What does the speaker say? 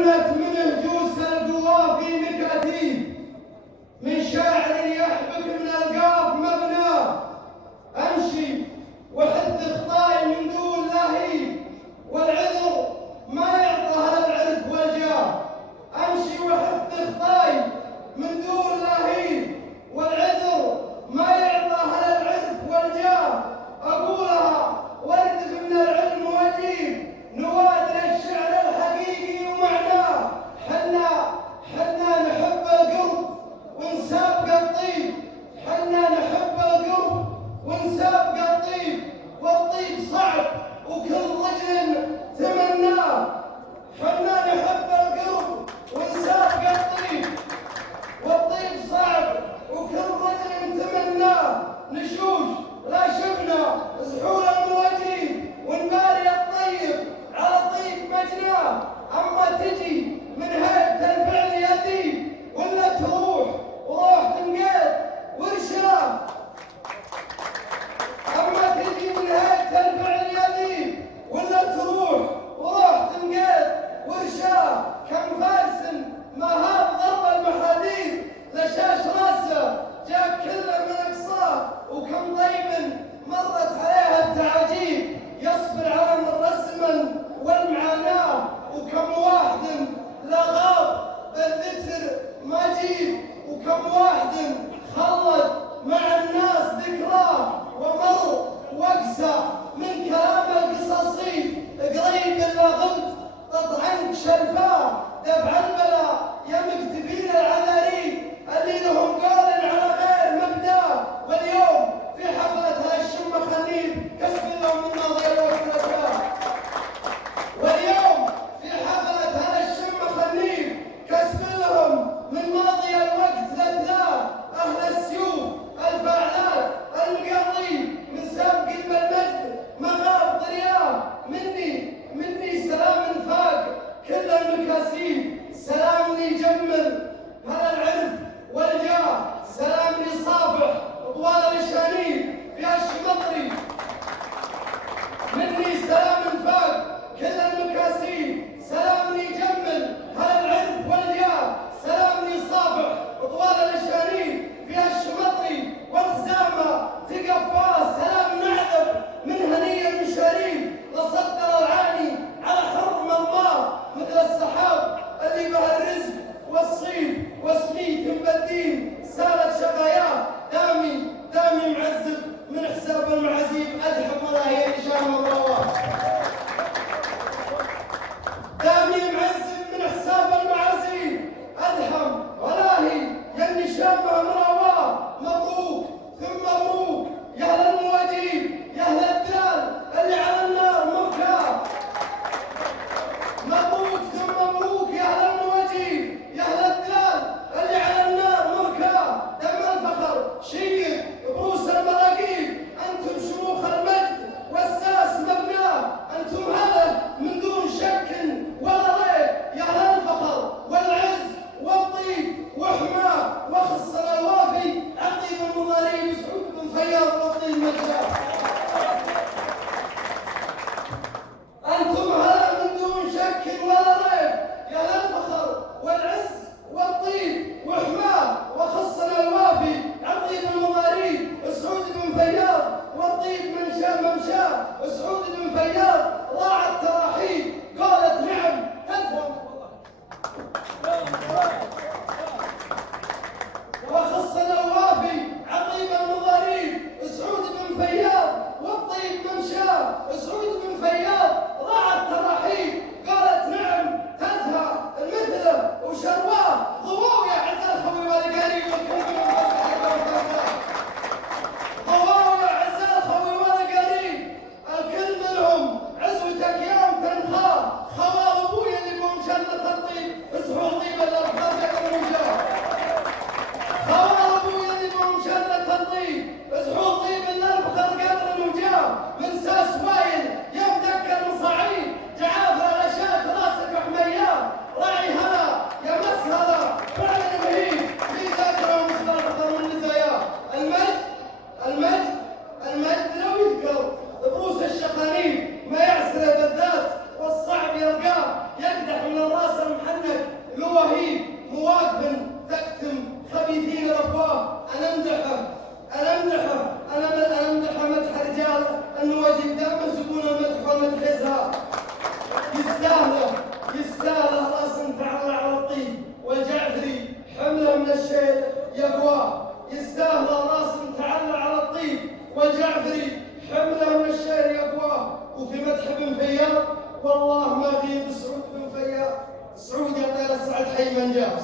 رنت من هجوس القوافي مكاتيب، من شاعر يحبك من القاف مبناه. امشي وحد خطاي من دون لهيب، والعذر ما يعطى اهل العرف والجاه. امشي وحد خطاي من دون لهيب، والعذر ما يعطى اهل العرف والجاه. اقولها واردف من العلم واجيب نوادر الشعر الحقيقي ومعناه. حنا نحب القرب ونسابق الطيب، حنا نحب القرب ونسابق الطيب، والطيب صعب وكل رجل تمناه. حنا نحب القرب ونسابق الطيب، والطيب صعب وكل رجل تمناه. نشوش لا شفنا زحول المواجيب، ونباري الطيب على طيب مجناه. اما تجي من هيبة الفعل يذيب، ولا تروح وروح تنقاد ورشاه. اما تجي من هيبة الفعل يذيب، ولا تروح وروح تنقاد ورشاه. كم فارس ما هاب ضرب المحاذير، لشاش راسه جاء كله من اقصاه. وكم طيب مرت عليها التعاجيب، يصبر على مر الزمن والمعاناه. وكم واحد لا غاب بالذكر ما جيب، وكم واحد خلد مع الناس ذكراه. ومر وقسى من كلام القصصي، قريب الا غمت ضد عنك شلفاه. دفع البلاء يا مكتفين العذارين، اللي لهم قول على غير مبداه. واليوم في حفلة هالشمة خليل كسب لهم من ماضي الوقت الأشياء. واليوم في حفلة هالشمة خليل كسب لهم من ماضي الوقت الأثلاث. أهل السيوف الفعلات المقاضي من سابق بالمجد مغاب ضرياه. مني سلام فاق كل المكاسيب، سلام يجمل هل العرف والجاه. سلام صافح طوال الشانيب في الشمطري من والله ما غيب سعود بن فياض. سعود يا طير السعد حي من جاب.